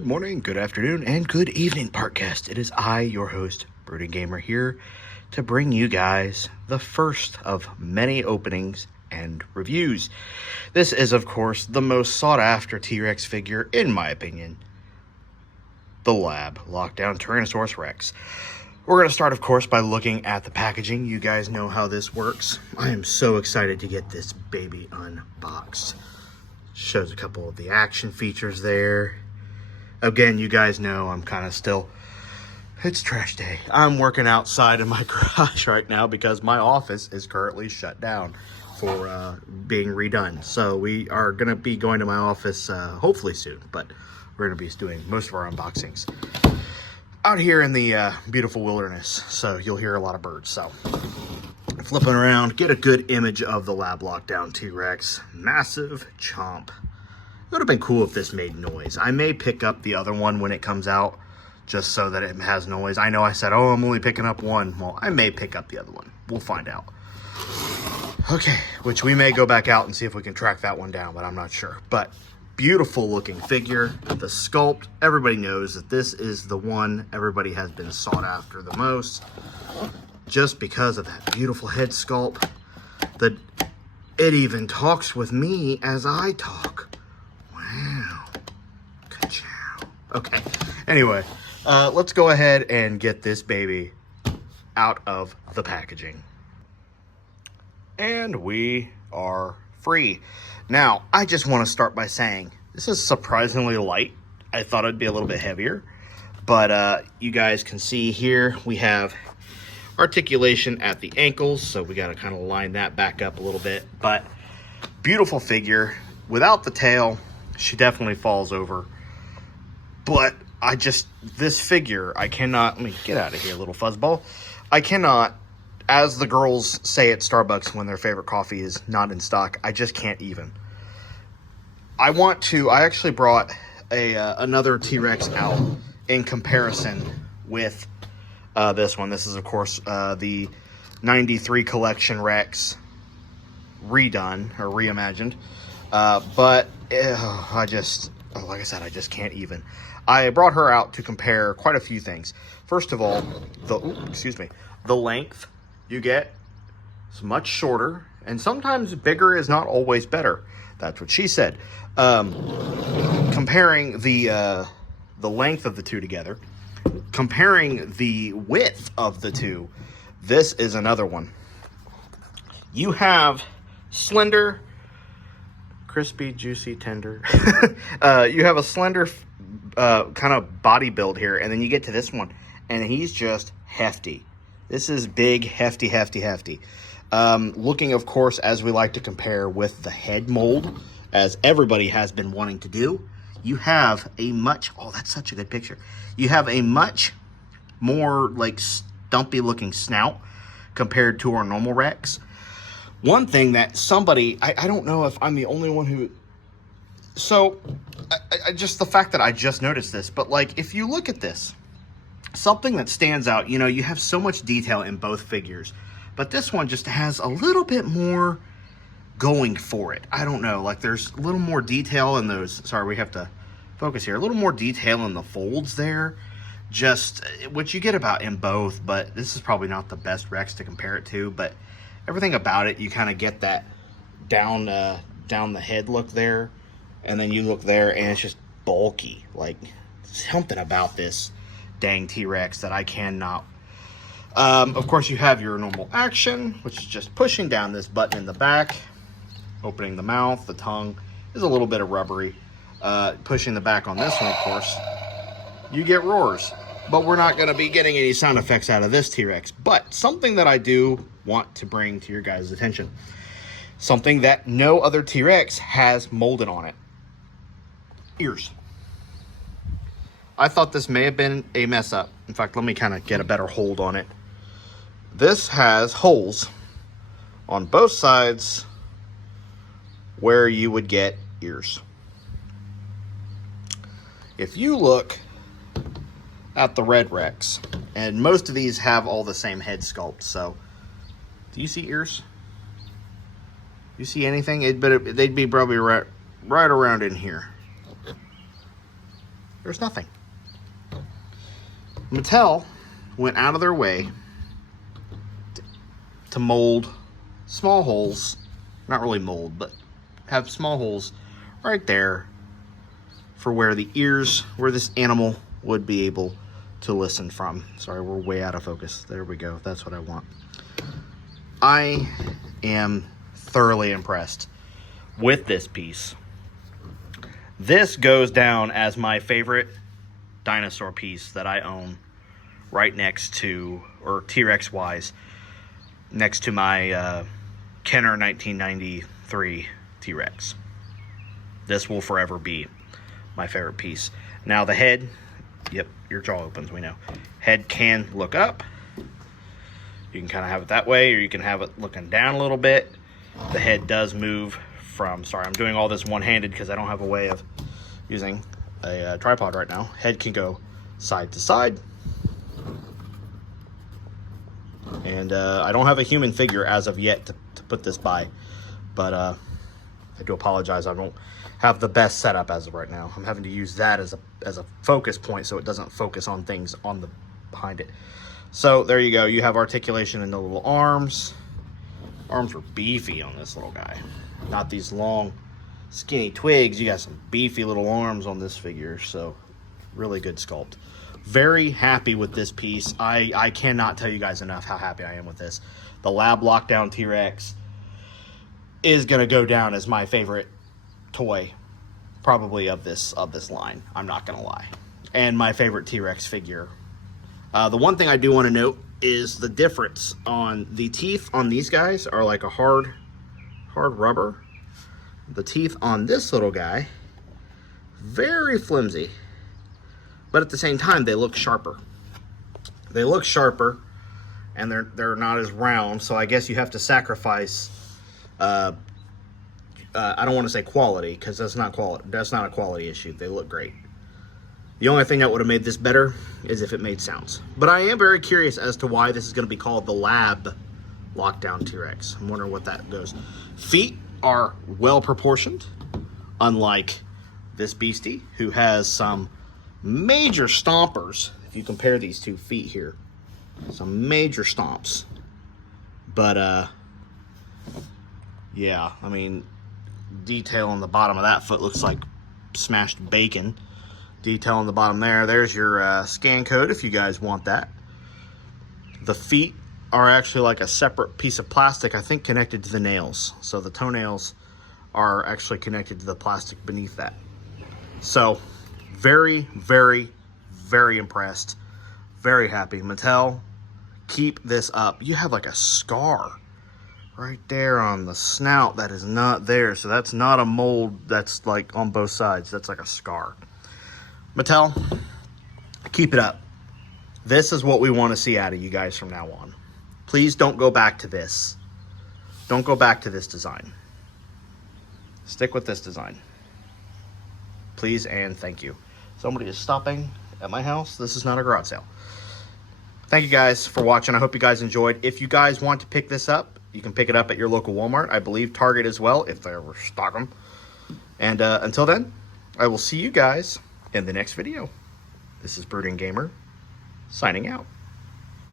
Good morning, good afternoon, and good evening, Parkcast. It is I, your host, Brooding Gamer, here to bring you guys the first of many openings and reviews. This is, of course, the most sought-after T-Rex figure, in my opinion, the Lab Lockdown Tyrannosaurus Rex. We're going to start, of course, by looking at the packaging. You guys know how this works. I am so excited to get this baby unboxed. Shows a couple of the action features there. Again, you guys know I'm kind of still, it's trash day. I'm working outside in my garage right now because my office is currently shut down for being redone. So we are going to be going to my office hopefully soon, but we're going to be doing most of our unboxings out here in the beautiful wilderness. So you'll hear a lot of birds. So flipping around, get a good image of the Lab Lockdown T-Rex. Massive chomp. It would have been cool if this made noise. I may pick up the other one when it comes out, just so that it has noise. I know I said, oh, I'm only picking up one. Well, I may pick up the other one. We'll find out. Okay, which we may go back out and see if we can track that one down, but I'm not sure. But beautiful looking figure. The sculpt, everybody knows that this is the one everybody has been sought after the most, just because of that beautiful head sculpt. That it even talks with me as I talk. Wow. Ka-chow. Okay. Anyway, let's go ahead and get this baby out of the packaging. And we are free. Now, I just want to start by saying this is surprisingly light. I thought it'd be a little bit heavier. But you guys can see here we have articulation at the ankles. So we got to kind of line that back up a little bit. But beautiful figure. Without the tail, she definitely falls over. But this figure, I cannot, let me get out of here, little fuzzball. I cannot, as the girls say at Starbucks when their favorite coffee is not in stock, I just can't even. I actually brought another T-Rex out in comparison with this one. This is, of course, the 93 collection Rex redone or reimagined. But like I said, I just can't even. I brought her out to compare quite a few things. First of all, the length you get is much shorter, and sometimes bigger is not always better. That's what she said. Comparing the length of the two together, comparing the width of the two, this is another one. You have slender, crispy, juicy, tender. You have a slender kind of body build here, and then you get to this one, and he's just hefty. This is big, hefty. Looking, of course, as we like to compare with the head mold, as everybody has been wanting to do, you have a much, oh, that's such a good picture. You have a much more like stumpy looking snout compared to our normal Rex. One thing that somebody, I don't know if I'm the only one who, so I just the fact that I just noticed this, but like if you look at this, something that stands out, you have so much detail in both figures, but this one just has a little bit more going for it. I don't know, like there's a little more detail in those, sorry, we have to focus here, a little more detail in the folds there, just which you get about in both, but this is probably not the best Rex to compare it to, but everything about it, you kind of get that down the head look there, and then you look there, and it's just bulky. Like, something about this dang T-Rex that I cannot. Of course, you have your normal action, which is just pushing down this button in the back, opening the mouth. The tongue is a little bit of rubbery. Pushing the back on this one, of course, you get roars. But we're not going to be getting any sound effects out of this T-Rex. But something that I do want to bring to your guys' attention, something that no other T-Rex has molded on it. Ears. I thought this may have been a mess up. In fact, let me kind of get a better hold on it. This has holes on both sides where you would get ears. If you look at the Red Rex, and most of these have all the same head sculpt, so do you see ears? You see anything? They'd be probably right around in here. There's nothing. Mattel went out of their way to mold small holes, not really mold, but have small holes right there for where the ears, where this animal would be able to listen from. Sorry, we're way out of focus. There we go. That's what I want. I am thoroughly impressed with this piece. This goes down as my favorite dinosaur piece that I own, right next to, or T-Rex wise, next to my Kenner 1993 T-Rex. This will forever be my favorite piece. Now the head, yep, your jaw opens, we know. Head can look up. You can kind of have it that way, or you can have it looking down a little bit. The head does move from, sorry, I'm doing all this one-handed because I don't have a way of using a tripod right now. Head can go side to side. And I don't have a human figure as of yet to put this by, but I do apologize. I don't have the best setup as of right now. I'm having to use that as a focus point so it doesn't focus on things on the behind it. So there you go. You have articulation in the little arms. Arms are beefy on this little guy. Not these long, skinny twigs. You got some beefy little arms on this figure. So really good sculpt. Very happy with this piece. I cannot tell you guys enough how happy I am with this. The Lab Lockdown T-Rex is going to go down as my favorite toy, probably of this line. I'm not going to lie. And my favorite T-Rex figure. The one thing I do want to note is the difference on the teeth on these guys are like a hard rubber. The teeth on this little guy, very flimsy. But at the same time, they look sharper. They look sharper, and they're not as round. So I guess you have to sacrifice. I don't want to say quality, because that's not quality. That's not a quality issue. They look great. The only thing that would have made this better is if it made sounds. But I am very curious as to why this is going to be called the Lab Lockdown T-Rex. I'm wondering what that goes. Feet are well proportioned, unlike this beastie, who has some major stompers. If you compare these two feet here, some major stomps. But yeah, I mean, detail on the bottom of that foot looks like smashed bacon. Detail on the bottom there's your scan code if you guys want that. The feet are actually like a separate piece of plastic, I think, connected to the nails. So the toenails are actually connected to the plastic beneath that. So very, very, very impressed. Very happy. Mattel, keep this up. You have like a scar right there on the snout that is not there. So that's not a mold that's like on both sides. That's like a scar. Mattel, keep it up. This is what we want to see out of you guys from now on. Please don't go back to this. Don't go back to this design. Stick with this design. Please and thank you. Somebody is stopping at my house. This is not a garage sale. Thank you guys for watching. I hope you guys enjoyed. If you guys want to pick this up, you can pick it up at your local Walmart. I believe Target as well, if they ever stock them. And until then, I will see you guys in the next video. This is Brooding Gamer, signing out.